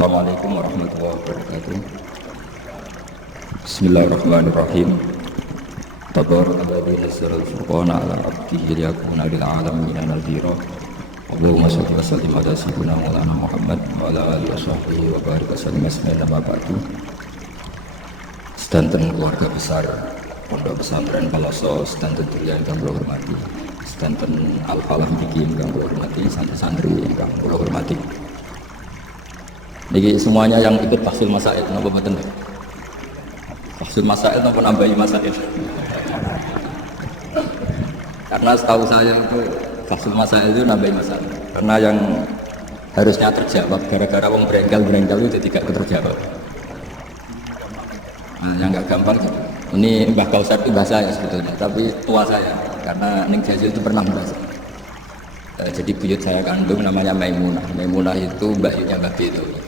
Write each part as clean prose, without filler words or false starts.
Assalamualaikum warahmatullahi wabarakatuh. Bismillahirrahmanirrahim. Tabarakalladzii nazzala al-furqana 'ala 'abdihi liyakuna lil 'alamin nadhira. Allahumma shalli wa sallim ala sayyidina Maulana Muhammad wa ala alihi washabbihi wa barik wa sallim asma'na wa ba'du. Sedanten keluarga besar Pondok Pesantren Paloso, sedanten yang kami hormati, sedanten Al-Falah niki yang kami hormati, santri-santri yang kami hormati. Niki semuanya yang ikut tahsil masail, napa mboten? Tahsil masail napa nambahi masail? Karena setahu saya itu tahsil masail itu nambahi masail. Karena yang harusnya terjawab gara-gara wong berengkel itu tidak terjawab. Nah, yang nggak gampang ini Mbah Kausar itu mbah saya sebetulnya, tapi tua saya karena Ning Jazil itu pernah bahas. Jadi buyut saya kandung namanya Maimunah. Maimunah itu mbaknya Mbak Bedowi.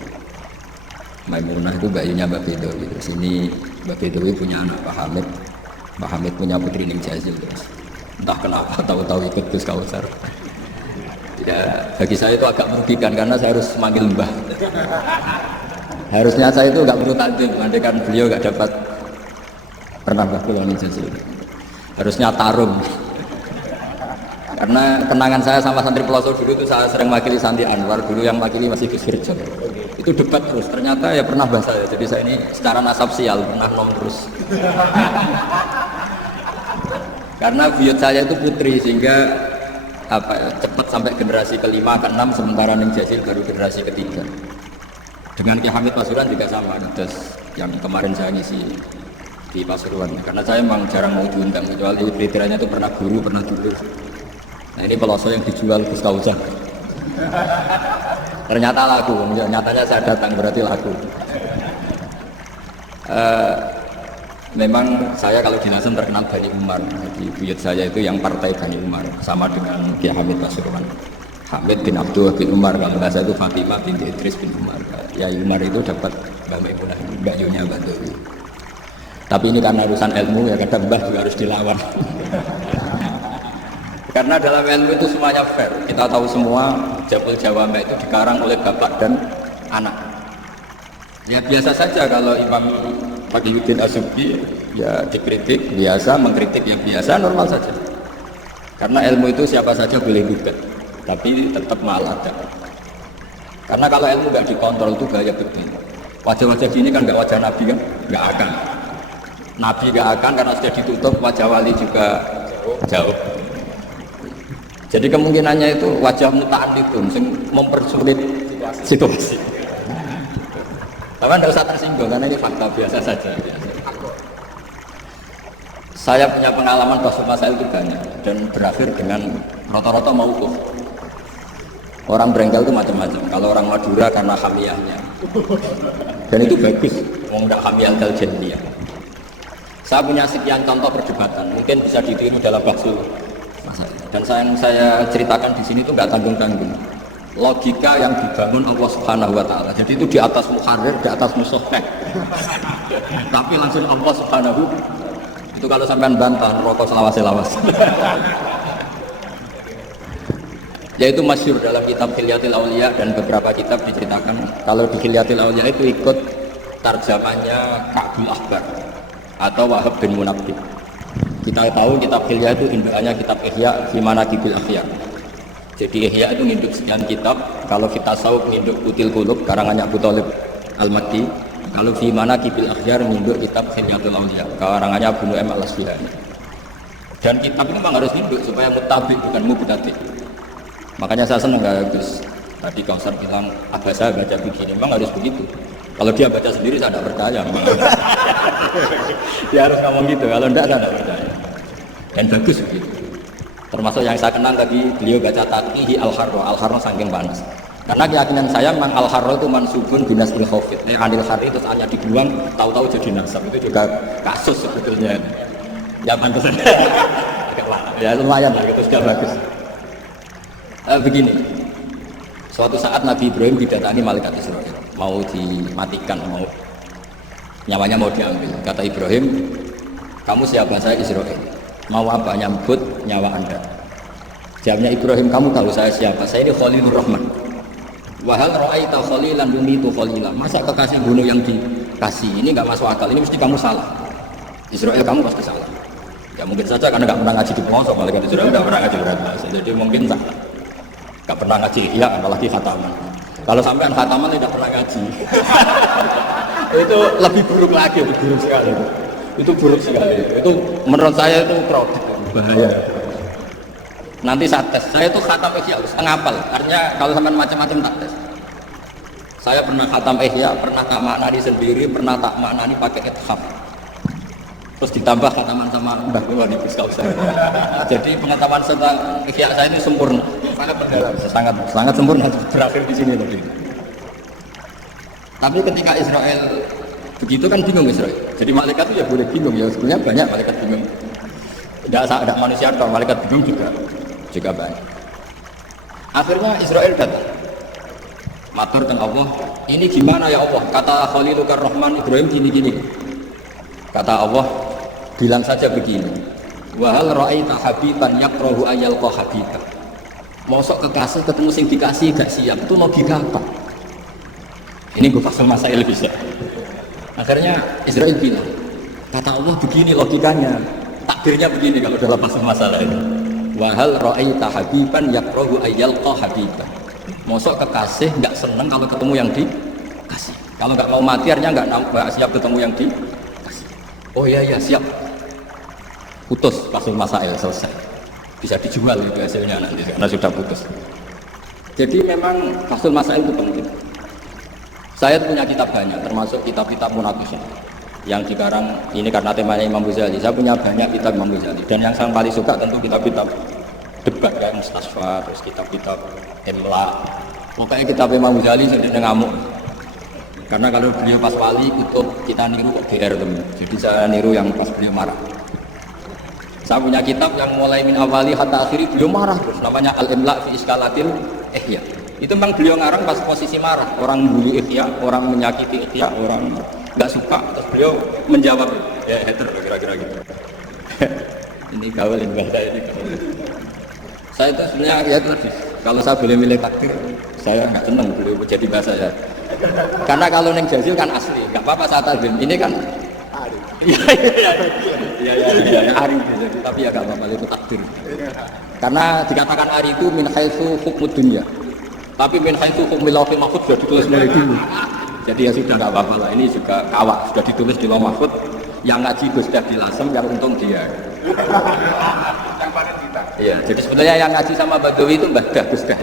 Maimunah itu mbaknya Mbak Bedowi. Terus ini Mbak Bedowi punya anak Pak Hamid. Pak Hamid punya putri Ning Jazil. Terus entah kenapa tahu-tahu ikut Gus Kausar. Ya, bagi saya itu agak merugikan karena saya harus manggil mbah. Harusnya saya itu nggak perlu takdim, nanti kan beliau nggak dapat pernah pulang Ning Jazil. Harusnya tarum. Karena kenangan saya sama santri Peloso dulu itu saya sering wakili Santi Anwar, dulu yang wakili masih Gus Firjo. Itu debat terus, ternyata ya pernah bahasa saya. Jadi saya ini secara nasab sial, pernah nom terus. Karena buyut saya itu putri sehingga cepat sampai generasi kelima, keenam, sementara Ning Jazil baru generasi ketiga. Dengan Ki Hamid Pasuruan juga sama, terus yang kemarin saya ngisi di Pasuruan. Karena saya memang jarang mau diundang, kecuali kriterianya itu pernah guru, pernah dulur. Nah ini Peloso yang dijual Gus Kausar. Ternyata laku, nyatanya saya datang berarti laku. Memang saya kalau di Lasem terkenal Bani Umar. Di buyut saya itu yang partai Bani Umar, sama dengan Ki Hamid Pasuruan. Hamid bin Abdullah bin Umar, kalau bahasa itu Fatimah bin Idris bin Umar. Ya Umar itu dapat Mbak Maimunah, Mbak Yunya Mbak Dewi. Tapi ini karena urusan ilmu ya kadang Mbah juga harus dilawan. Karena dalam ilmu itu semuanya fair. Kita tahu semua Jabul Jawami itu dikarang oleh bapak dan anak. Ya biasa saja kalau Imam Taqiyuddin As-Subki ya dikritik biasa, mengkritik yang biasa, normal saja. Karena ilmu itu siapa saja boleh gugat, tapi tetap malah ada. Karena kalau ilmu nggak dikontrol itu bahaya betul. Wajah-wajah gini kan nggak wajah Nabi kan, nggak akan. Nabi nggak akan karena sudah ditutup, wajah wali juga jauh. Jadi kemungkinannya itu wajah muta'allidun yang mempersulit situasi. Tapi tidak usah tersinggung karena ini fakta biasa saja. Saya punya pengalaman bahasa masail itu banyak dan berakhir dengan rata-rata mauquf. Orang berengkel itu macam-macam. Kalau orang Madura karena hamiyahnya, dan itu bagus. Mau nggak hamiyah al-janniyah. Saya punya sekian contoh perdebatan, mungkin bisa ditiru dalam bahsul masail. Dan saya ceritakan di sini itu nggak tanggung-tanggung. Logika yang dibangun Allah Subhanahu Wa Taala. Jadi itu di atas muharrir, di atas musoheh. Tapi langsung Allah Subhanahu. Itu kalau sampean bantah rokok selawas-selawas. Yaitu masyhur dalam kitab Hilyatul Auliya dan beberapa kitab diceritakan kalau di Hilyatul Auliya itu ikut tarjamannya Ka'bul Ahbar atau Wahab bin Munabbih. Kita tahu kitab Hilya itu indukannya kitab Ihya fi Manaqibil Akhyar. Jadi Ihya itu nginduk sekian kitab. Kalau kita Tasawuf nginduk Qutil Qulub karangannya Abu Thalib Al-Makki. Kalau fi Manaqibil Akhyar nginduk kitab Hilyatul Auliya karangannya Abu Nu'aim Al-Asfihani. Dan kitab itu memang harus nginduk supaya mutabi bukan mubtadi. Makanya saya senang Gus. Tadi Kausar bilang saya baca begini, memang harus begitu. Kalau dia baca sendiri saya tidak percaya. Dia harus ngomong gitu, kalau tidak saya tidak percaya. Dan bagus begitu. Termasuk yang saya kenal tadi beliau baca Taqihi Al-Harra. Al-Harra saking panas. Karena keyakinan saya memang Al-Harra itu mansubun binas il-khofid. Anil Harri itu hanya dibuang, tahu-tahu jadi nasab. Itu juga kasus sebetulnya. Ya pantas. Ya lumayan lah, itu sudah bagus. Begini, suatu saat Nabi Ibrahim didatangi malaikat Israel, mau dimatikan, nyawanya mau diambil. Kata Ibrahim, kamu siapa? Saya Israel. Mau apa? Nyambut nyawa Anda. Jawabnya Ibrahim, kamu tahu saya siapa? Saya ini Khalilur Rahman. Wahal ra'aita khalilan yumitu khalila. Masa kekasih bunuh yang dikasih? Ini enggak masuk akal. Ini mesti kamu salah. Israel kamu pasti salah. Ya mungkin saja karena enggak pernah ngaji di pelosok, malaikat Israel enggak pernah ngaji berat. Jadi mungkin salah. Enggak pernah ngaji ya, apalagi khataman. Kalau sampean khataman tidak pernah ngaji. Itu lebih buruk lagi, itu buruk sekali. Itu buruk sekali. Itu menurut saya itu bahaya. Nanti saya tes, saya itu khatam ihya ngapal, artinya kalau sampai macam-macam tak tes. Saya pernah khatam ihya, pernah tak maknani sendiri, pernah tak maknani pakai ithaf. Terus ditambah khataman sama Mbah Kula di Puskausa. Jadi pengetahuan tentang ihya saya ini sempurna, sangat mendalam, sangat sempurna, berakhir di sini tadi. Tapi ketika Israel begitu kan bingung Israel. Jadi malaikat itu ya boleh bingung ya, sebenarnya banyak malaikat bingung. Tidak ada manusia atau malaikat bingung juga banyak. Akhirnya Israel datang matur tentang Allah, ini gimana ya Allah, kata Khalilukar Rahman Ibrahim gini-gini. Kata Allah, bilang saja begini, wahal ra'aita habiban yakrahu ayyalqa habiban. Mosok kekasih ketemu sing dikasih gak siap, itu logika apa? Ini gue pasal masail bisa. Akhirnya Israel bilang, kata Allah begini logikanya, takdirnya begini kalau dalam pasal masalah ini. Wahal ra'aita habiban yakrahu ayyalqa habiban. Mosok kekasih enggak senang kalau ketemu yang dikasih. Kalau enggak mau mati artinya enggak siap ketemu yang dikasih. Oh iya siap. Putus pasal masail selesai. Bisa dijual itu hasilnya nanti karena sudah putus. Jadi memang pasal masail itu penting. Saya punya kitab banyak, termasuk kitab-kitab munaqishah yang dikarang ini karena temanya Imam Ghazali. Saya punya banyak kitab Imam Ghazali dan yang saya paling suka tentu kitab-kitab debat kayak Mustasfa, terus kitab-kitab Imla. Pokoknya kitab Imam Ghazali sudah ngamuk. Karena kalau beliau pas wali kutub kita niru kok GR teman. Jadi saya niru yang pas beliau marah. Saya punya kitab yang mulai min awali hatta akhiri beliau marah terus, namanya Al-Imla fi Iskalatil Ihya. Itu memang beliau ngarang pas posisi marah, orang bully Ihya, orang menyakiti Ihya, orang nggak suka, terus beliau menjawab ya hater kira-kira gitu. Ini kawalin bahasa ini kawal. Saya itu sebenarnya ya tadi kalau saya boleh milih takdir saya nggak senang beliau jadi bahasa ya. Karena kalau neng Jazil kan asli, nggak apa-apa saat takdir. Ini kan Arif. Iya Arif. Tapi ya nggak apa-apa itu takdir. Karena dikatakan Arif itu min haitsu hukmud dunya. Tapi min haitsu hukmil lauhil mahfuz sudah ditulis mulai dulu. Jadi ya sudah nggak apa-apa lah. Ini juga kawak sudah ditulis di lauh mahfuz. Yang ngaji Gus Dah di Lasem, yang untung dia. Iya. Jadi sebenarnya yang ngaji sama Badawi itu Mbah Dah Gus Dah.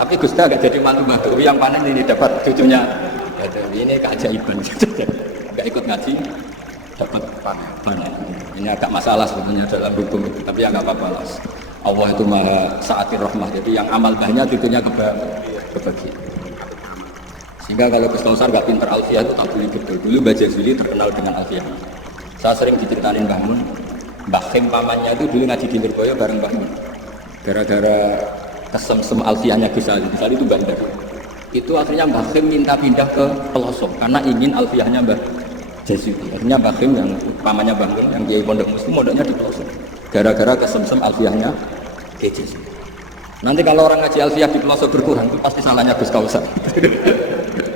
Tapi Gus Dah nggak jadi mantu Badawi, yang panen ini dapat cucunya. Badawi ini keajaiban. Nggak ikut ngaji, dapat panen. Ini agak masalah sebetulnya dalam hukum itu. Tapi ya nggak apa-apa lah. Allah itu maha sa'atir rahmah. Jadi yang amal banyak cucunya kebagi. Sehingga kalau Gus Kausar nggak pinter alfiah itu tak boleh betul. Dulu Mbah Jazuli terkenal dengan alfiah. Saya sering diceritain Mbah Mun, Mbah Khim pamannya itu dulu ngaji di Lirboyo bareng Mbah Mun. Gara-gara kesemsem alfiahnya Gus Ghazali itu bandar. Itu akhirnya Mbah Khim minta pindah ke pelosok karena ingin alfiahnya Mbah Jazuli. Akhirnya Mbah Khim yang pamannya Mbah Mun yang Kiai Pondok Muslim modalnya di pelosok. Gara-gara kesemsem alfiahnya Jazuli. Nanti kalau orang ngaji alfiah di pelosok berkurang itu pasti salahnya Gus Kausar.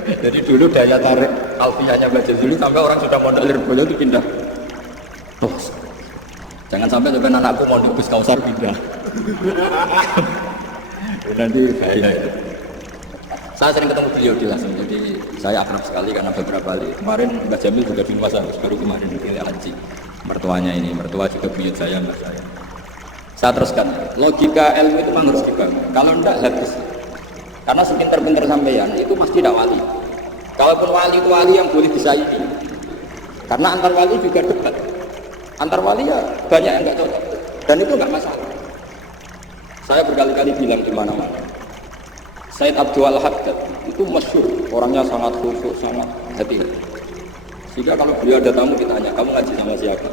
Jadi dulu daya tarik alfiahnya Mbah Jazuli sampai orang sudah mondok Lirboyo itu pindah. Jangan sampai anakku mondok Gus Kausar pindah. Nanti bahaya itu. Saya sering ketemu beliau di Lasem, jadi saya akrab sekali karena beberapa kali kemarin Mbah Jamil juga di rumah saya, baru kemarin di haji. Mertuanya ini, mertua juga buyut saya, mbak saya. Saya teruskan, logika ilmu itu memang harus dibangun. Kalau tidak habis. Karena sepinter-pinter sampeyan itu pasti tidak wali. Kalaupun wali itu wali yang boleh disaingi. Karena antar wali juga debat. Antar wali ya banyak yang nggak cocok. Dan itu nggak masalah. Saya berkali-kali bilang di mana-mana. Said Abdul Haddad itu masyhur, orangnya sangat khusyuk, sangat hati-hati. Sehingga kalau beliau ada tamu ditanya, kamu ngaji sama siapa?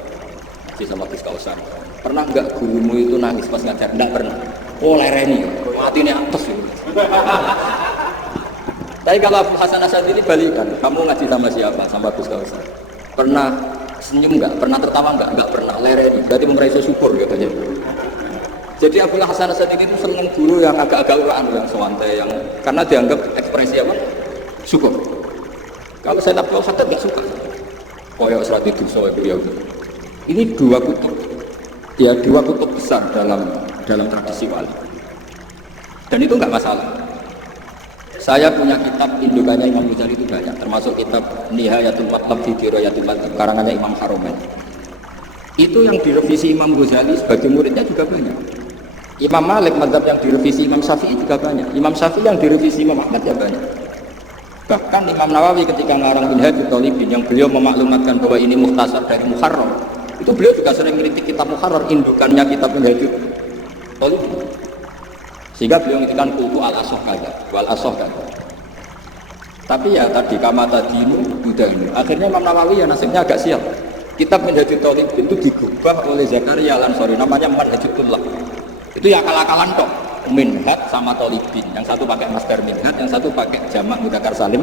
Ngaji sama Gus Kausar. Pernah nggak gurumu itu nangis pas ngajar? Nggak pernah. Oh lereni, mati ini atas ini. Tapi kalau Abu Hasan Asy'ari balikan, kamu ngaji sama siapa? Sama Gus Kausar. Pernah senyum nggak? Pernah tertawa nggak? Nggak pernah. Lereni, berarti merasa syukur katanya. Jadi Abdul Hasan As-Sadiq itu senang guru yang agak-agak uraan, yang santai, yang karena dianggap ekspresi apa? Syukur. Kalau saya Abdul Khattab nggak suka. Koyok serat itu soal beliau. Ini dua kutub besar dalam tradisi wali. Dan itu nggak masalah. Saya punya kitab indukannya Imam Ghazali itu banyak, termasuk kitab Nihayatul Matlab fi Dirayatul Matlab karangannya Imam Haromen. Itu yang direvisi Imam Ghazali sebagai muridnya juga banyak. Imam Malik mazhab yang direvisi Imam Syafi'i juga banyak. Imam Syafi'i yang direvisi Imam Ahmad ya banyak. Bahkan Imam Nawawi ketika ngarang Minhajul Talibin yang beliau memaklumatkan bahwa ini mukhtasar dari Muharrar, itu beliau juga sering kritik kitab Muharrar, indukannya kitab Minhajul Talibin. Sehingga beliau menghentikan kultu al-asoh kada, wal-asoh kada. Tapi ya tadi kama tadi udah ini. Akhirnya Imam Nawawi ya nasibnya agak sial. Kitab Minhajul Talibin itu digubah oleh Zakaria Al-Ansari, namanya Manhajul Tullah. Itu ya akal-akalan kok. Minhaj sama Talibin, yang satu pakai master Minhaj, yang satu pakai jamak mudzakkar salim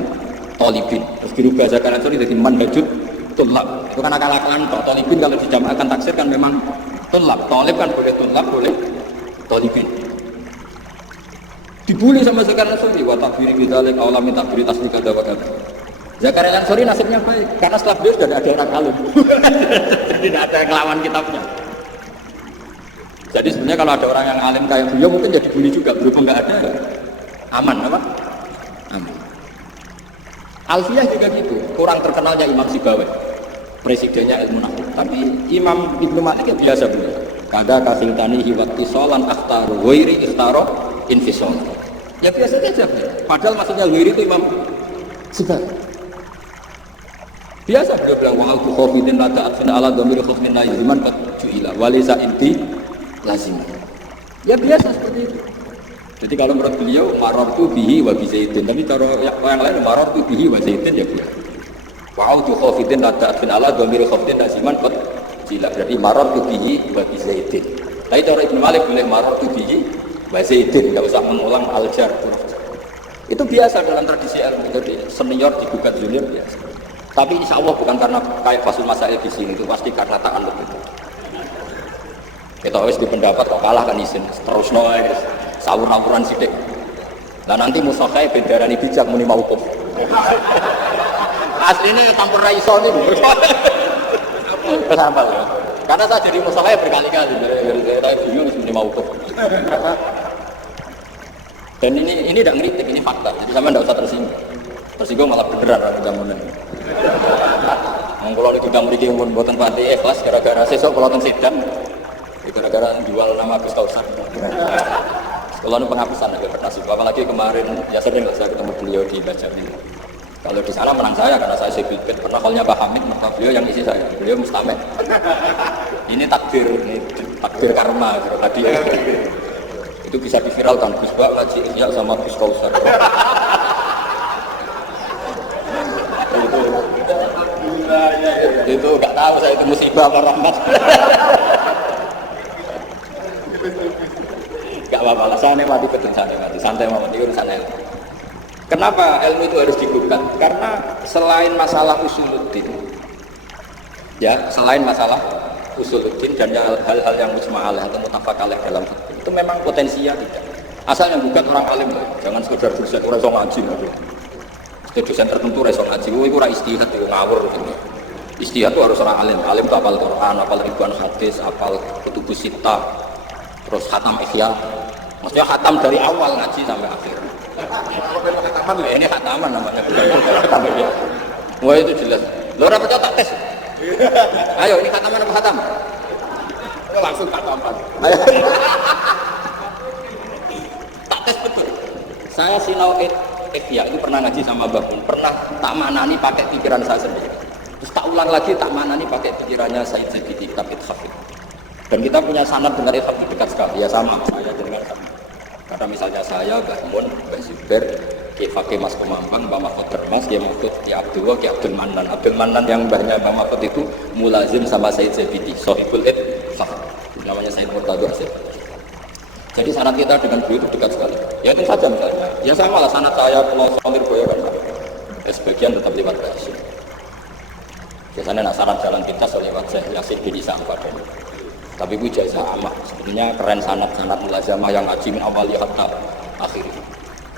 Talibin. Terus dirubah Zakaria Al-Ansari jadi Manhajul Tullah. Itu kan akal-akalan kok. Talibin kalau dijamakkan taksir kan memang Tullah. Talib kan boleh Tullah, boleh Talibin. Dibully sama Zakaria Al-Ansari, wa takbiri bidzalik aula min takbiri tasbih kada wa kada. Zakaria Al-Ansari nasibnya baik karena setelah beliau sudah ada orang alim. Jadi tidak ada yang ngelawan kitabnya. Jadi sebenarnya kalau ada orang yang alim kayak beliau mungkin jadi bully juga, berhubung nggak ada aman apa? Aman. Alfiyah juga gitu, kurang terkenalnya Imam Sibawayh, presidennya ilmu nahwu. Tapi Imam Ibnu Malik ya biasa beliau. Kada kasiltani hiwati solan akhtaru, wairi ikhtaro infisol. Ya biasa saja. Padahal maksudnya wairi itu Imam Sibawayh. Biasa beliau bilang wa al khofidin radaat fin ala dhamir khofmin na'iman qad ju'ila walisa inti lazim. Ya biasa seperti itu. Jadi kalau menurut beliau marartu bihi wa bi zaidin, tapi kalau yang lain marartu bihi wa zaidin ya biasa. Wa al khofidin radaat fin ala dhamir khofmin na'iman qad ju'ila. Berarti marartu bihi wa bi zaidin. Tapi cara Ibnu Malik boleh marartu bihi wa zaidin, enggak usah mengulang al-jar. Itu biasa dalam tradisi ilmu. Jadi senior digugat junior biasa. Tapi insya Allah bukan karena kayak Fasul Masail di sini, itu pasti karena ta'alluq itu. Kita harus pendapat kok kalah kan isin, terus noy, sawur-sawuran sidik. Nah nanti musuhnya bendarani bijak muni mauquf. Aslinya campur raiso nih, kesambal. Karena saya jadi musuhnya berkali-kali, saya bingung muni mauquf. Dan ini tidak ngeritik, ini fakta. Jadi sama tidak usah tersinggung. Tersinggung malah beneran rambut jamunan. Kalau di kita memiliki umur buatan pati ikhlas gara-gara sesok kalau tentang sedang, gara-gara jual nama Gus Kausar. Kalau nu penghapusan agak bernasib. Apalagi kemarin ya sering saya ketemu beliau di Bajabin. Kalau di sana menang saya karena saya sebut pernah callnya Pak Hamid, maka beliau yang isi saya. Beliau mustamid. Ini takdir karma tadi. Itu bisa diviralkan Gus Bak ngaji ya sama Gus Kausar. Itu nggak tahu saya itu musibah apa rahmat. Nggak apa-apa lah, saya mati betul, santai mati urusan ilmu. Kenapa ilmu itu harus digugat? Karena selain masalah usuluddin, ya selain masalah usuluddin dan hal-hal yang mujma' alaih atau muttafaq alaih dalam itu memang potensinya tidak. Asal yang gugat orang alim, jangan sekedar dosen orang so ngaji. Itu dosen tertentu reso ngaji, itu ora istihad, itu ngawur gitu. Istihad itu harus orang alim. Alim itu apal Quran, apal ribuan hadis, apal kutubus sittah, terus khatam ihya. Maksudnya khatam dari awal ngaji sampai akhir. Ini khataman namanya. Wah itu jelas. Lo rapatnya tak tes. Ayo ini khataman apa khatam? Langsung khataman. Ayo. Tak tes betul. Saya sinau ihya itu pernah ngaji sama Mbah Mun, pernah tak manani pakai pikiran saya sendiri. Terus tak ulang lagi tak manani pakai pikirannya Said Zabidi kitab Ithaf. Dan kita punya sanad dengan Ithaf dekat sekali ya sama saya dengan sama. Karena misalnya saya, Mbah Mun, Mbah Zubair, Ki Fakih Mas Kemambang, Mbah Mahfud Dermas, Ki Mahfud, Ki Abdullah, Ki Abdul Manan. Abdul Manan yang mbahnya Mbah Mahfud itu mulazim sama Said Zabidi, Sohibul Ithaf. Namanya Said Murtadha Asif. Jadi sanad kita dengan beliau itu dekat sekali. Ya itu saja misalnya. Ya sama lah sanad saya Pulau Somir Boyo kan. Ya, sebagian tetap lewat Rasul. Biasanya nak sanad jalan kita lewat Syekh Yasir bin Isa Al-Fadani. Tapi itu ijazah amat. Sebenarnya keren sanad mulazamah yang ngaji min awali hatta akhir.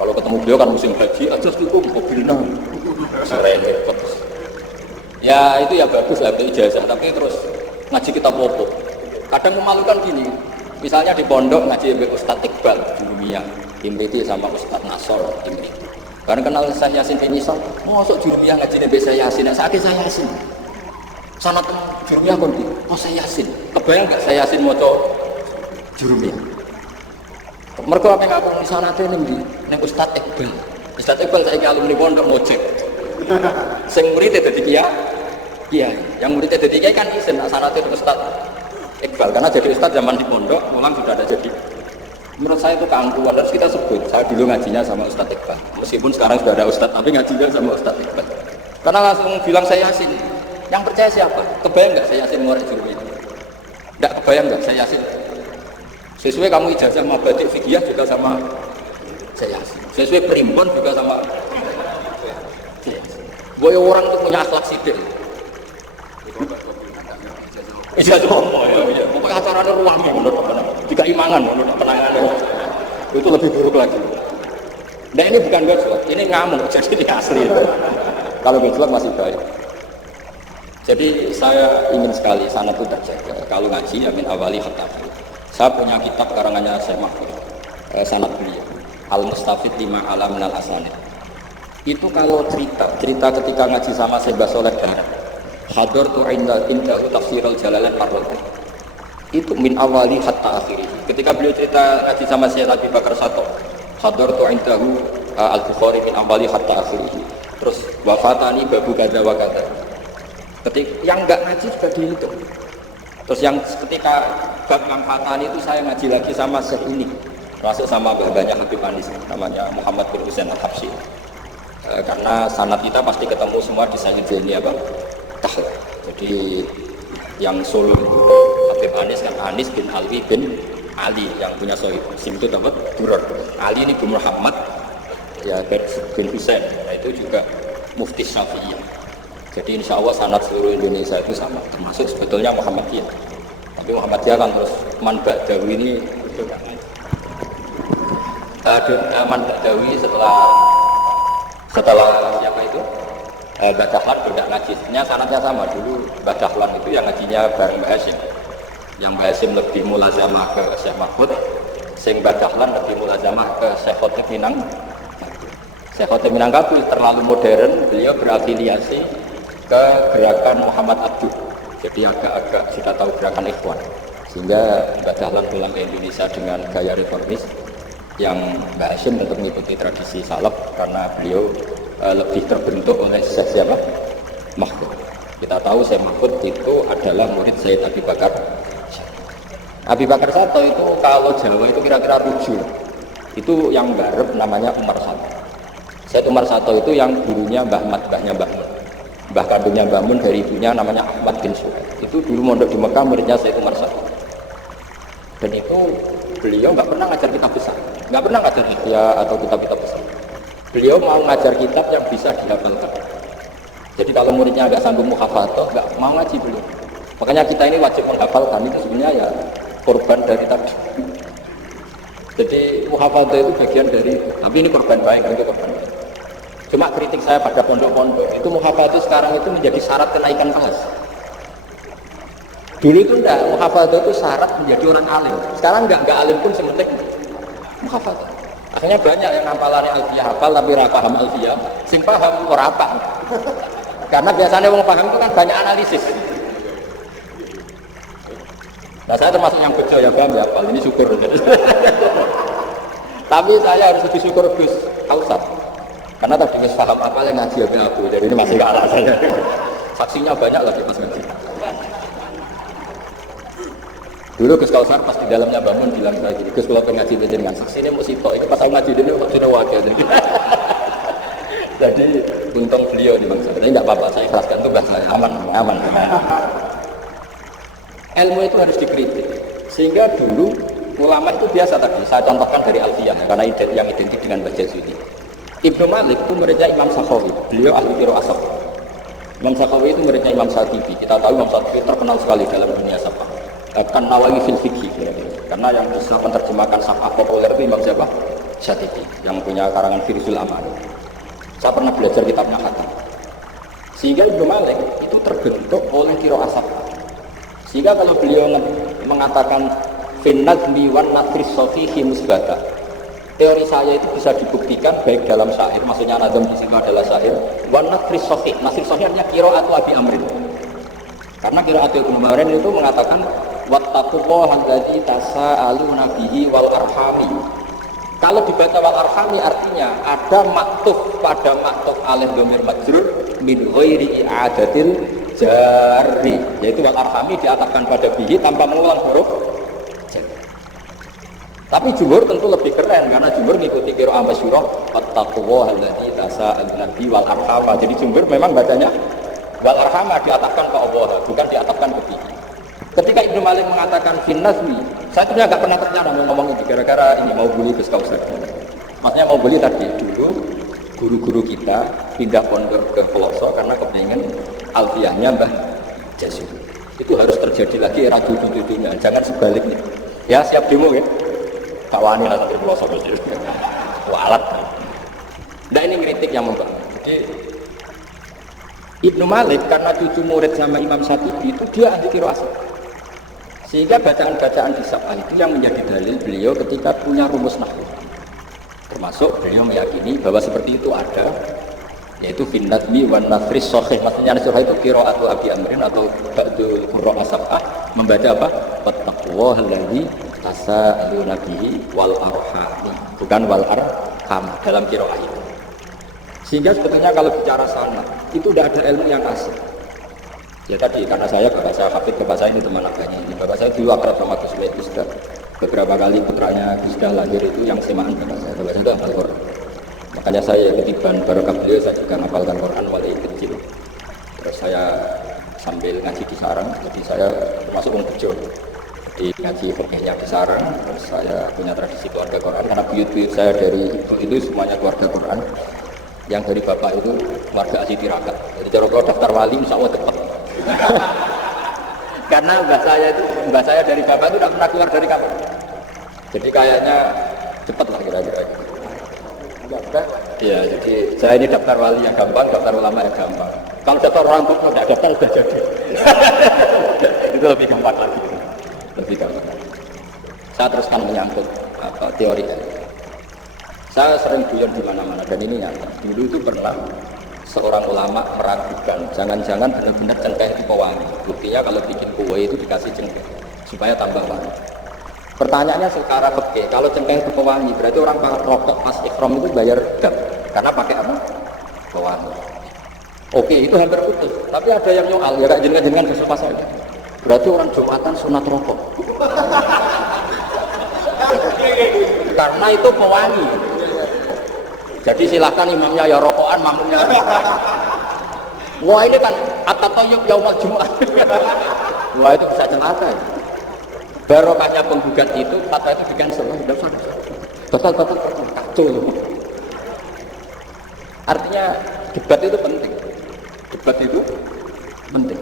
Kalau ketemu beliau kan musim haji, aja itu mobilnya keren hebat. Ya itu ya bagus lah itu ijazah, tapi terus ngaji kitab apa? Kadang memalukan gini. Misalnya di pondok ngaji Ustadz Iqbal Jurumiyah, Imriti sama Ustadz Nasor Imriti. Karena kenal saya Yasin bin Isan, masuk Jurumiyah ngaji Nabi saya Yasin, sakit saya Yasin. Sanad Jurumiyah kon iki, oh saya Yasin. Kebayang enggak saya Yasin maca Jurumiyah? Mergo apa yang aku di sanate ning ndi? Ning Ustadz Iqbal. Ustadz Iqbal saiki alumni pondok mojek. Sing murid dadi kiai. Yang murid dadi kiai kan isin sanate Ustadz Iqbal, karena jadi ustadz zaman di pondok, memang sudah ada jadi. Menurut saya itu keangkuhan, harus kita sebut. Saya dulu ngajinya sama Ustadz Iqbal, meskipun sekarang sudah ada ustadz, tapi ngajinya sama Ustadz Iqbal. Karena langsung bilang saya Yasin. Yang percaya siapa? Kebayang nggak saya Yasin murid juru itu? Nggak kebayang nggak saya Yasin? Sesuai kamu ijazah mabadik fikih juga sama saya Yasin. Sesuai primbon juga sama saya Yasin. Boy orang itu punya akhlak sipil. Ijazah apa ya? Pokoknya acaranya ruang menurut jika imangan menurut penanganan itu lebih buruk lagi. Nah ini bukan gejolak, ini ngamuk, jadi ini asli. Kalau gejolak masih baik. Jadi saya ingin sekali sanad itu terjaga. Kalau ngaji ya min awali hatta. Saya punya kitab karangannya Syekh Mahfud, sanad beliau Al-Mustafid lima ala minal asanid. Itu kalau cerita ketika ngaji sama Syekh Basoleh Hadir tu indahu tafsir al-Jalalain Ar-Rawi. Itu min awali hatta akhiri. Ketika beliau cerita ngaji sama Syekh Abi Bakar Sato, hadir tu indahu al-Bukhari min awali hatta akhiri. Terus wafatani babu kada wa kada. Ketika yang enggak ngaji sudah dihitung. Terus yang ketika bab yang fatani itu saya ngaji lagi sama Syekh ini, masuk sama babanya Habib Anis, namanya Muhammad bin Husain Al-Habsyi. Karena sanad kita pasti ketemu semua di Sayyid Zaini apa? Jadi yang Solo Habib Anis kan Anis bin Alwi bin Ali yang punya sohib sim itu dapat Duror. Ali ini bin Muhammad ya bin Husain. Nah itu juga mufti Syafi'iyah. Jadi insya Allah sanad seluruh Indonesia itu sama, termasuk sebetulnya Muhammadiyah. Tapi Muhammadiyah kan terus Man Ba'dawi ini itu kan Man Ba'dawi setelah siapa itu? Mbak Dahlan tidak ngajinya sanadnya sama dulu. Mbak Dahlan itu yang ngajinya bareng Mbak Hasyim. Yang Mbak Hasyim lebih mulazamah ke Syekh Mahfud, sing Mbak Dahlan lebih mulazamah ke Syekh Khotib Minang. Syekh Khotib Minangkabau terlalu modern, beliau berafiliasi ke gerakan Muhammad Abduh. Jadi agak-agak sudah tahu gerakan Ikhwan. Sehingga Mbak Dahlan pulang ke Indonesia dengan gaya reformis yang Mbak Hasyim tetap mengikuti tradisi salaf karena beliau lebih terbentuk oleh Syekh siapa? Mahfud. Kita tahu Syekh Mahfud itu adalah murid Sayyid Abi Bakar. Abi Bakar Sato itu kalau Jawa itu kira-kira 7. Itu yang garep namanya Umar Sato. Sayyid Umar Sato itu yang gurunya Mbah Mat, mbahnya Mbah Mun. Mbah kandungnya Mbah Mun dari ibunya namanya Ahmad bin Suhaib. Itu dulu mondok di Mekah muridnya Sayyid Umar Sato. Dan itu beliau nggak pernah ngajar kitab besar, nggak pernah ngajar hidayah atau kitab-kitab besar. Beliau mau ngajar kitab yang bisa dihafalkan. Jadi kalau muridnya agak sanggup muhafadzah, nggak mau ngaji beliau. Makanya kita ini wajib menghafalkan, itu sebenarnya ya korban dari tadi. Jadi muhafadzah itu bagian dari itu. Tapi ini korban baik, itu korban baik. Cuma kritik saya pada pondok-pondok, itu muhafadzah itu sekarang itu menjadi syarat kenaikan kelas. Dulu itu enggak, muhafadzah itu syarat menjadi orang alim. Sekarang enggak alim pun sementing muhafadzah. Akhirnya banyak yang hafalannya alfiyah hafal tapi ora paham alfiyah, sing paham ora apa. Karena biasanya orang paham itu kan banyak analisis. Nah saya termasuk yang bejo ya paham ya hafal, ini syukur. Tapi saya harus lebih syukur Gus Kausar. Karena tadi Gus paham apa yang ngaji aku, jadi ini masih kalah saya. Saksinya banyak lagi pas ngaji. Dulu Gus Kausar pas di dalamnya bangun bilang kayak gini, Gus kalau pengen ngaji dengan saksi ini mesti tok, ini pas aku ngaji ini maksudnya wakil. Jadi untung beliau di bangsa, ini nggak apa-apa, saya ikhlaskan itu bahasa aman. Ilmu itu harus dikritik, sehingga dulu ulama itu biasa tadi, saya contohkan dari Alfiyah, karena yang identik dengan Baca Sudi. Ibnu Malik itu muridnya Imam Sakhawi, beliau ahli qiraah asab. Imam Sakhawi itu muridnya Imam Syatibi, kita tahu Imam Syatibi terkenal sekali dalam dunia sabah. akan Nawawi fil fikih karena yang bisa menerjemahkan safah populer itu Imam siapa? Syatibi yang punya karangan Firsul Amani. Saya pernah belajar kitabnya Khatib. Sehingga Ibnu Malik itu terbentuk oleh qiraah safah. Sehingga kalau beliau mengatakan finnadmi wan nasri safihi musbata, teori saya itu bisa dibuktikan baik dalam syair, maksudnya nazam di situ adalah syair, wan nasri safih. Nasri safih artinya qiraatu Abi Amrin. Karena qiraatu Ibnu Amrin itu mengatakan wattaqullaha allazi tasaaluna bihi wal arhami. Kalau dibaca wal arhami artinya ada maktuf pada maktuf alif dhamir majrur min ghairi i'adatil jari, yaitu wal arhami diatafkan pada bihi tanpa mengulang huruf jar. Tapi jumhur tentu lebih keren karena jumhur mengikuti qiraah masyhurah wattaqullaha allazi tasaaluna bihi wal arhama. Jadi jumhur memang bacanya wal arhama diatafkan ke Allah, bukan diatafkan ke bihi. Ketika Ibnu Malik mengatakan finnazmi, saya sebenarnya agak pernah ternyata mau ngomong itu gara-gara ini mau bully Gus Kausar. Maksudnya mau bully tadi dulu guru-guru kita pindah pondok ke pelosok karena kepingin alfiahnya Mbah Jasim. Itu harus terjadi lagi era dunia, jangan sebaliknya. Ya siap demo ya. Tak wani lah sampai pelosok walat. Nah ini kritik yang membangun. Jadi Ibnu Malik karena cucu murid sama Imam Syatibi itu dia anti qiraah. Sehingga bacaan-bacaan di Sab'ah itu yang menjadi dalil beliau ketika punya rumus nahwu. Termasuk beliau meyakini bahwa seperti itu ada, yaitu finnadmi wan nasri sahih. Maksudnya nasrah itu qiraatu Abi Amrin atau ba'dul qurra Sab'ah membaca apa? Wattaqullaha allazi tasaaluna bihi wal arhami, bukan wal arham dalam qiraah itu. Sehingga sebetulnya kalau bicara sanad itu tidak ada ilmu yang asli. Ya tadi karena saya bapak saya Hafid, bapak saya ini teman abahnya ini. Bapak saya dulu akrab sama Gus Dah. Beberapa kali putranya Gus Dah lahir itu yang semaan bapak saya. Bapak saya itu hafal Quran. Makanya saya ketiban barokah beliau saya juga hafalkan Quran mulai kecil. Terus saya sambil ngaji di sarang, jadi saya termasuk orang bejo. Di ngaji fikihnya di sarang, terus saya punya tradisi keluarga Quran karena buyut-buyut saya dari ibu itu semuanya keluarga Quran. Yang dari bapak itu keluarga asli tirakat. Jadi cara kalau daftar wali insya Allah cepat. Karena mbah saya dari bapak itu tidak pernah keluar dari kamar. Jadi kayaknya cepat lah kira-kira. Ya, jadi saya ini daftar wali yang gampang, daftar ulama yang gampang. Kalau daftar orang tua tidak daftar sudah jadi. Itu lebih gampang lagi. Lebih gampang. Saya teruskan menyangkut teori. Saya sering guyon di mana-mana dan ini nyata. Dulu itu pernah seorang ulama meragukan, jangan-jangan benar-benar cengkeh itu pewangi. Buktinya kalau bikin kue itu dikasih cengkeh supaya tambah wangi. Pertanyaannya secara fikih, kalau cengkeh itu pewangi, berarti orang rokok pas ikhram itu bayar dam karena pakai apa? Pewangi. Oke, itu hampir putus. Tapi ada yang nyoal, ya kayak jenengan besok pas aja. Berarti orang Jumatan sunat rokok. Karena itu pewangi. Jadi silahkan imamnya ya rokokan, makmumnya. Wah ini kan at-tatayyub yaumal Jumat. Wah itu bisa celaka. Ya. Barokahnya penggugat itu, kata itu di cancel. Total kacau. Artinya debat itu penting. Debat itu penting.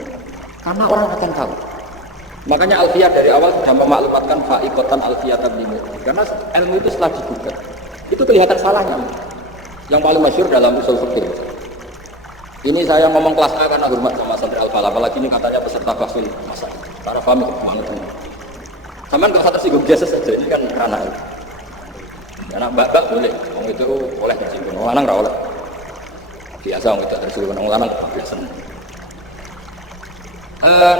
Karena orang akan tahu. Makanya Alfiyah dari awal sudah memaklumatkan fa'iqatan Alfiyah tablimu. Karena ilmu itu setelah digugat, itu kelihatan salahnya. Yang paling masyhur dalam usul fikih. Ini saya ngomong kelas A karena hormat sama santri Al-Falah, apalagi ini katanya peserta bahsul masa. Para paham banget ini. Samaan kalau satu singgung biasa saja, ini kan ranah. Karena mbak boleh, orang itu boleh tersinggung, orang lanang nggak boleh. Biasa orang itu tersinggung, orang lanang biasa.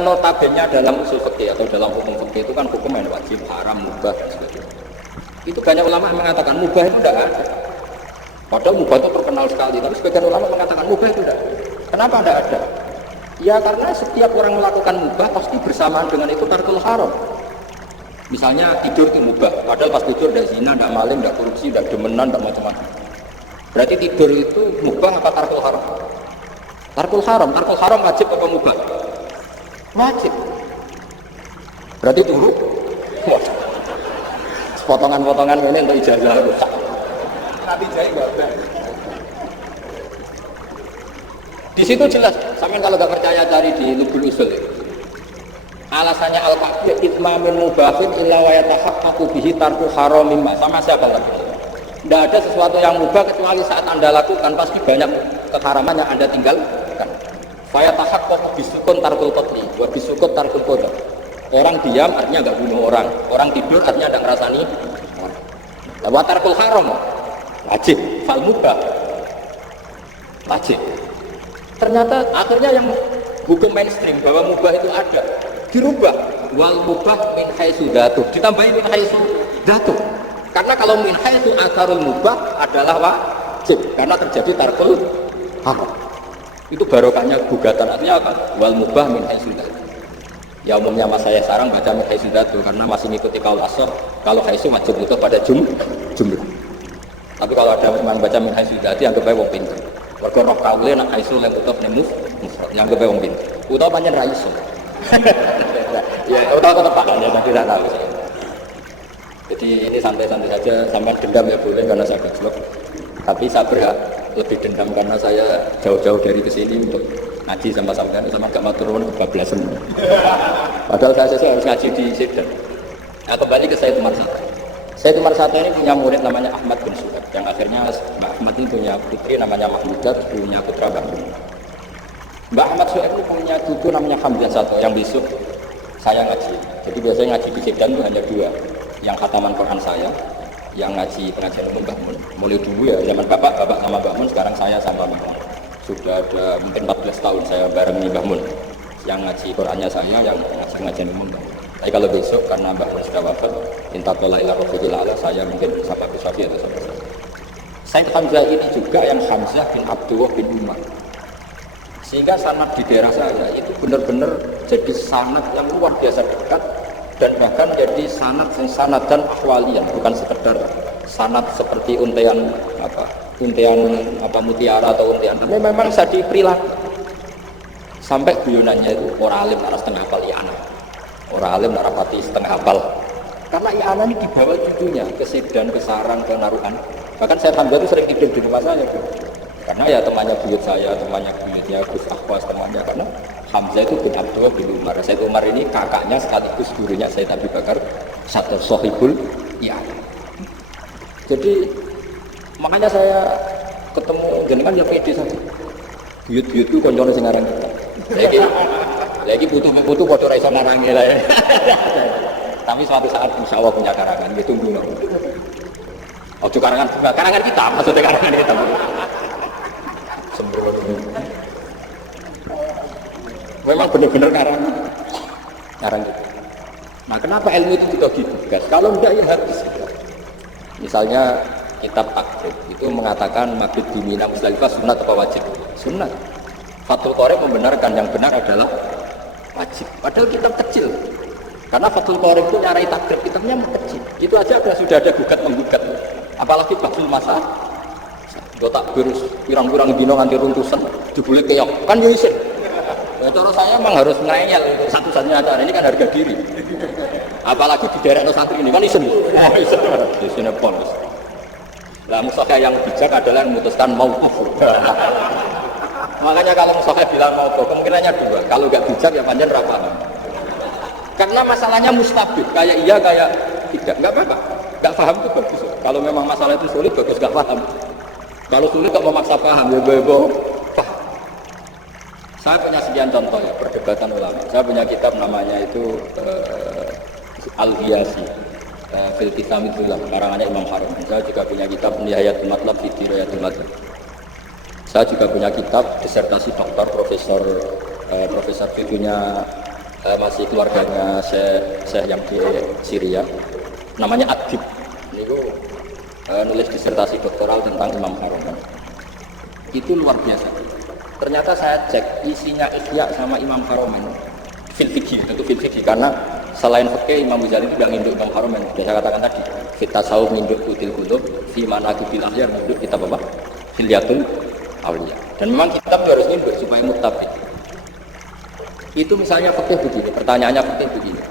Notabene dalam usul fikih atau dalam hukum fikih itu kan hukum yang wajib, haram, mubah dan sebagainya. Itu banyak ulama yang mengatakan mubah itu tidak ada. Padahal mubah itu terkenal sekali, tapi sebagian ulama mengatakan mubah itu tidak. Kenapa tidak ada? Ya karena setiap orang melakukan mubah pasti bersamaan dengan itu tarkul haram. Misalnya tidur itu mubah, padahal pas tidur tidak zina, tidak maling, tidak korupsi, tidak demenan, tidak macam-macam. Berarti tidur itu mubah apa tarkul haram? Tarkul haram wajib apa mubah? Wajib. Berarti turu. Potongan-potongan ini untuk ijazah rusak. Di situ jelas, sampean kalau nggak percaya cari di Lubul Usul. Alasannya al-kafir itmamin mubahin illa wa yatahaqqaqu bihi tarku haramin sama siapa lagi. Tidak ada sesuatu yang mubah kecuali saat Anda lakukan pasti banyak keharaman yang Anda tinggalkan. Fa yatahaqqaqu bisukun tarkul qatli wa bisukut tarkul qadar. Orang diam artinya enggak bunuh orang. Orang tidur artinya enggak ngrasani orang. Wa tarkul haram wajib, fal mubah wajib. Ternyata akhirnya yang hukum mainstream bahwa mubah itu ada dirubah, wal mubah min haitsu dzatuh, ditambahin min haitsu dzatuh. Karena kalau min haitsu asarul mubah adalah wajib karena terjadi tarkul haram. Itu barokahnya gugatan, artinya apa? Wal mubah min haitsu dzatuh. Ya umumnya mas saya sekarang baca min haitsu dzatuh karena masih mengikuti kaul asar, kalau haitsu wajib itu pada jumlah. Tapi kalau ada yang baca min haitsu dzatuh yang kebae wong pinter. Mergo roh kaule nek haitsu lan tetep nemu yang kebae wong pinter. Utawa pancen ra iso. Ya, otak tetap ada, saya tidak tahu. Jadi ini santai-santai saja, sampai dendam ya boleh karena saya gak. Tapi saya berhak lebih dendam karena saya jauh-jauh dari kesini untuk ngaji sama sampean, sama gak mau turun kebablasan. Padahal saya harus ngaji di Sedan. Nah, kembali ke Sayyid Umar Satta. Sayyid Umar Satta ini punya murid namanya Ahmad bin Suhaib, yang akhirnya Mbak Ahmad ini punya putri namanya Mahmudah, punya putra Mbak. Mbak Ahmad Suhaib itu punya cucu namanya Hamzah Sato yang besok saya ngaji. Jadi biasanya ngaji di Sedan itu hanya dua, yang khataman Quran saya, yang ngaji pengajian umum Mbah Mun. Mulai dulu ya zaman bapak sama Mbah Mun, sekarang saya sama Mbah Mun. Sudah ada mungkin 14 tahun saya bareng Mbah Mun. Yang ngaji Qurannya saya, yang ngaji pengajian umum Mbah Mun. Tapi kalau besok karena Mbah Mun sudah wafat, intaqala ila rafiqil a'la, saya mungkin sama Gus Safi atau sama saya. Sayyid Hamzah ini juga yang Hamzah bin Abdullah bin Umar. Sehingga sanad di daerah saya itu benar-benar jadi sanad yang luar biasa dekat dan bahkan jadi sanad dan ahwalian, bukan sekedar sanad seperti untian mutiara atau untian, tapi memang jadi perilaku. Sampai guyonannya itu orang alim harus setengah hafal I'anah, orang alim harus rapati setengah hafal, karena I'anah ini dibawa cucunya ke Sedan, ke Sarang, ke Narukan. Bahkan saya tambah itu sering tidur di rumah saya karena ya temannya buyut saya, temannya buyutnya Gus Akhwas, temannya, karena Hamzah itu bin Abdullah bin Umar. Sayyid Umar ini kakaknya sekaligus gurunya Sayyid Abi Bakar, satu sohibul I'anah. Jadi makanya saya ketemu jenengan ya pede saja. Buyut-buyut itu koncono sing aran kita. Lagi butuh padha ra iso narangi lah ya. Tapi suatu saat insyaallah punya karangan, ya tunggu. Ojo karangan juga, karangan kita, maksudnya karangan kita. Sembrono. Memang benar-benar karangan gitu. Nah, kenapa ilmu itu juga gitu, guys? Kalau enggak ya habis. Misalnya kitab Takrib itu mengatakan mabit di Mina Musdalifah sunat apa wajib? Sunat. Fathul Qorib membenarkan yang benar adalah wajib. Padahal kitab kecil. Karena Fathul Qorib itu nyarai Takrib, kitabnya kecil. Itu aja sudah ada gugat menggugat. Apalagi Fathul Masa. Dotak virus pirang-pirang dino nganti runtusan dibulek keok. Kan yo isin. Ya cara saya memang harus ngeyel satu-satunya cara ini kan harga diri. Apalagi di daerah santri ini kan isin. Oh, isin. Isin polis. Lah musuhnya yang bijak adalah memutuskan mauquf. Makanya kalau musuhnya bilang mauquf, kemungkinannya dua. Kalau nggak bijak ya panjang rapah. Karena masalahnya mustabid, kayak iya kayak tidak, nggak apa-apa. Nggak paham itu bagus. Kalau memang masalah itu sulit, bagus nggak paham. Kalau sulit kok memaksa paham, ya bebo. Saya punya sekian contoh ya perdebatan ulama. Saya punya kitab namanya itu Al-Hiyasi. Filtisam itu karangannya Imam Haram. Saya juga punya kitab Nihayatul Matlab fi Dirayatul Matlab. Saya juga punya kitab disertasi doktor profesor fiqihnya masih keluarganya Syekh yang di Syria. Namanya Adib. Ini nulis disertasi doktoral tentang Imam Haram. Itu luar biasa. Ternyata saya cek isinya Ihya sama Imam Haram fil fikih, itu fil fikih karena selain fikih Imam Ghazali itu yang nginduk Imam Haram yang sudah saya katakan tadi. Fit tasawuf nginduk Qudil Qulub, fi manaqibil akhyar nginduk kitab apa? Hilyatul Awliya. Dan memang kitab itu harus nginduk supaya muttabi. Itu misalnya fikih begini, pertanyaannya fikih begini.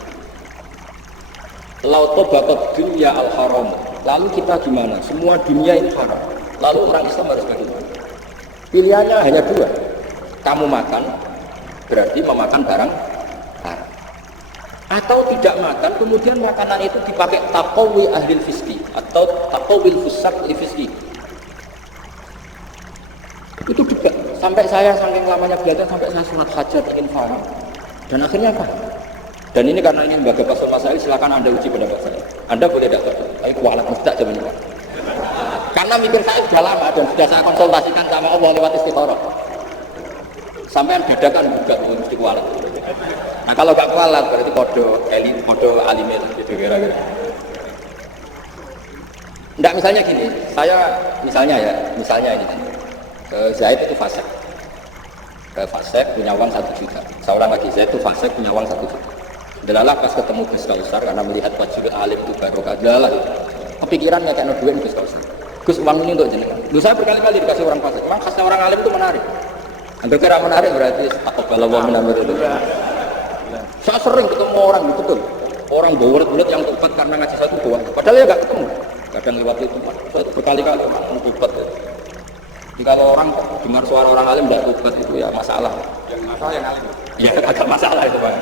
Lau tabaqat dunya al-haram. Lalu kita gimana? Semua dunia ini haram. Lalu orang Islam harus bagaimana? Pilihannya hanya dua. Kamu makan berarti memakan barang haram. atau tidak makan kemudian makanan itu dipakai taqawi ahlil fiski atau taqawil fusak li fiski. Itu juga sampai saya saking lamanya belajar sampai saya surat hajat ingin paham dan akhirnya apa? Dan ini karena ini lembaga Fathul Masail, silakan Anda uji pendapat saya. Anda boleh dapat, tapi kualat mesti jawabannya. Karena mikir saya sudah lama dan sudah saya konsultasikan sama Allah lewat istikharah. Sampai dadakan juga mesti kualat. Nah kalau gak kualat berarti kode elit, kode alimel gitu kira-kira. Enggak, misalnya gini, saya misalnya ini Zaid itu fasik. Fasik punya uang 1 juta. Seorang lagi Zaid itu fasik punya uang 1 juta. Delalah pas ketemu Gus Kausar karena melihat wajib alim itu barokah. Delalah kepikirannya kayak duit Gus Kausar. Gus, uang ini untuk jenengan. Dulu saya berkali-kali dikasih orang fasik. Memang khasnya orang alim itu menarik. Anda kira menarik berarti taqabbalallahu minna wa minkum. Saya sering ketemu orang betul. Orang bulat-bulat yang tobat karena ngaji satu doang. Padahal ya enggak ketemu. Kadang lewat itu saya itu berkali-kali orang tobat. Jadi kalau orang dengar suara orang alim enggak tobat itu ya masalah. Yang masalah yang alim. Ya agak masalah itu Pak.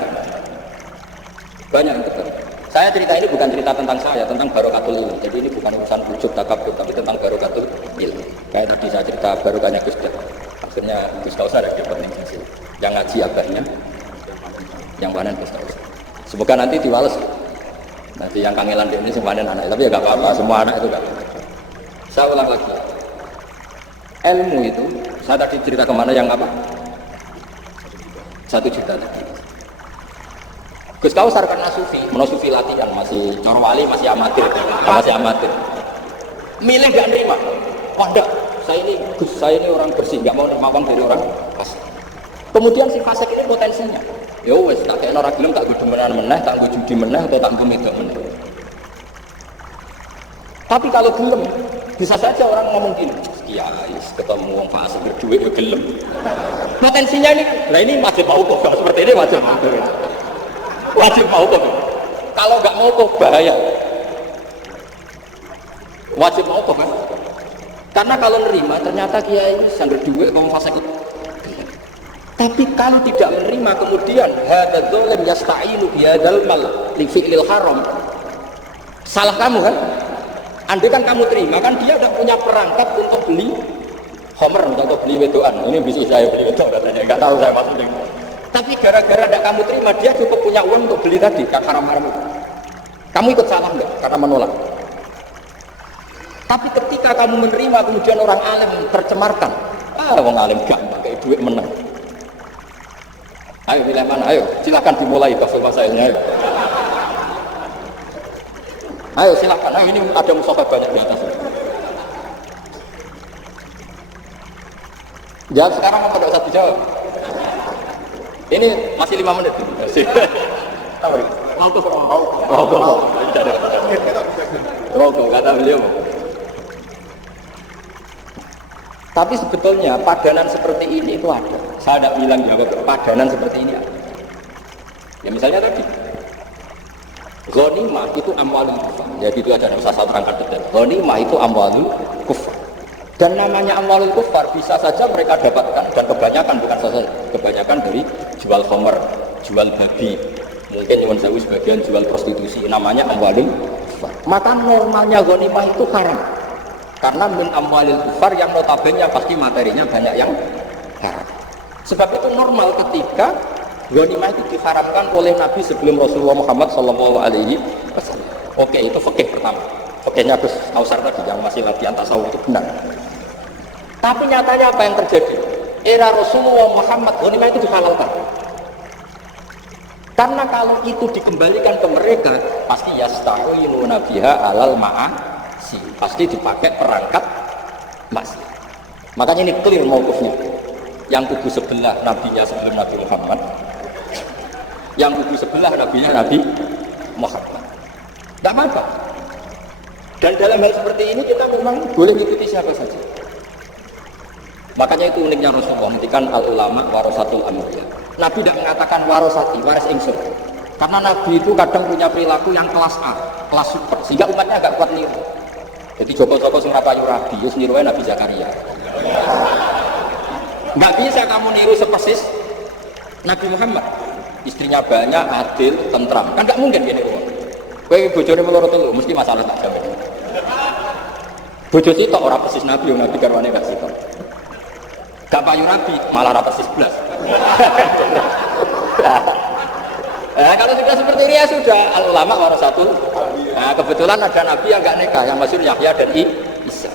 Banyak yang betul. Saya cerita ini bukan cerita tentang saya, tentang barokatul ilmu. Jadi ini bukan urusan ujuk takabur, tapi tentang barokatul ilmu. Kayak tadi saya cerita barokahnya Gus Dak. Akhirnya Gus Kausar ada dapat hasil. Yang ngaji abahnya, yang panen Gus Kausar. Semoga nanti diwales. Nanti yang kangelan ini panen anak, tapi ya gak apa-apa, semua anak itu gak apa-apa. Saya ulang lagi. Ilmu itu, saya tadi cerita kemana yang apa? 1 juta tadi. Gus Kausar karena sufi, sufi latihan masih corwali, masih amatir. Milih gak nerima. Wah enggak, saya ini orang bersih, gak mau nerima uang dari orang fasik. Kemudian si fasik ini potensinya. Ya wes, tak kayak orang gelem tak gudemenan meneh, tak judi meneh atau tak ngomong meneh. Tapi kalau gelem, bisa saja orang ngomong gini, ya ketemu wong fasik berduit ya gelem. Potensinya ini wajib mau kok seperti ini wajib mau kok. Kalau nggak mau kok bahaya. Wajib mau kok kan? Karena kalau nerima ternyata kiai sangger duit ngomong fasik. Tapi kalau tidak menerima kemudian hadzal zalim yasta'inu bihadzal mal li fi'lil haram. Salah kamu kan? Andai kan kamu terima kan dia udah punya perangkat untuk beli homer atau beli wedoan. Ini bisa saya beli wedoan katanya, enggak tahu saya maksudnya. Tapi gara-gara tidak kamu terima dia cukup punya uang untuk beli tadi haram-haram itu. Kamu ikut salah enggak karena menolak? Tapi ketika kamu menerima kemudian orang alim tercemarkan. Wong alim gak pakai duit menang. Ayo pilih mana? Ayo silakan dimulai Fathul Masailnya. Ayo silakan. Nah ini ada mushaf banyak di atas. Jawab sekarang apa tidak usah dijawab? Ini masih 5 menit. Mau kata beliau. Tapi sebetulnya padanan seperti ini itu ada. Saya tidak bilang jawab padanan seperti ini ada. Ya misalnya tadi ghanimah itu amwalul kufar. Jadi itu aja usah saya terangkan detail. Ghanimah itu amwalul kufar. Dan namanya amwalul kufar bisa saja mereka dapatkan dan kebanyakan bukan saja kebanyakan dari jual khamar, jual babi. Mungkin cuma saya sebagian jual prostitusi namanya amwalul kufar. Maka normalnya ghanimah itu haram. Karena min amwalil kufar yang notabene pasti materinya banyak yang haram. Sebab itu normal ketika ghanimah itu diharamkan oleh Nabi sebelum Rasulullah Muhammad SAW. Oke, itu fikih pertama. Fikihnya Gus Kausar tadi yang masih latihan tasawuf itu benar. Tapi nyatanya apa yang terjadi? Era Rasulullah Muhammad ghanimah itu dihalalkan. Karena kalau itu dikembalikan ke mereka, pasti yasta'inuna biha alal ma'asi. Pasti dipakai perangkat masih. Makanya ini clear mauqifnya. Yang kubu sebelah nabinya sebelum Nabi Muhammad, yang kubu sebelah nabinya Nabi Muhammad. Tidak apa-apa. Dan dalam hal seperti ini kita memang boleh mengikuti siapa saja. Makanya itu uniknya Rasulullah menghentikan al-ulama warasatul anbiya. Nabi tidak mengatakan warasati, waris ingsun. Karena Nabi itu kadang punya perilaku yang kelas A, kelas super, sehingga umatnya agak kuat niru. Jadi Joko-Joko sing rapayu Rabi, yus niruwe Nabi Zakaria. Nggak bisa kamu niru sepersis Nabi Muhammad. istrinya banyak, adil, tentram. Kan nggak mungkin gini kok. Kowe bojone meloro telu mesti masalah tak jamin. Bojo sitok ora persis Nabi, Nabi karwane gak sitok. Gak payu Nabi, malah ora persis blas. Nah, kalau sudah seperti ini ya sudah al ulama warasatul. Nah, kebetulan ada Nabi yang gak nikah, yang masyhur Yahya dan Isa.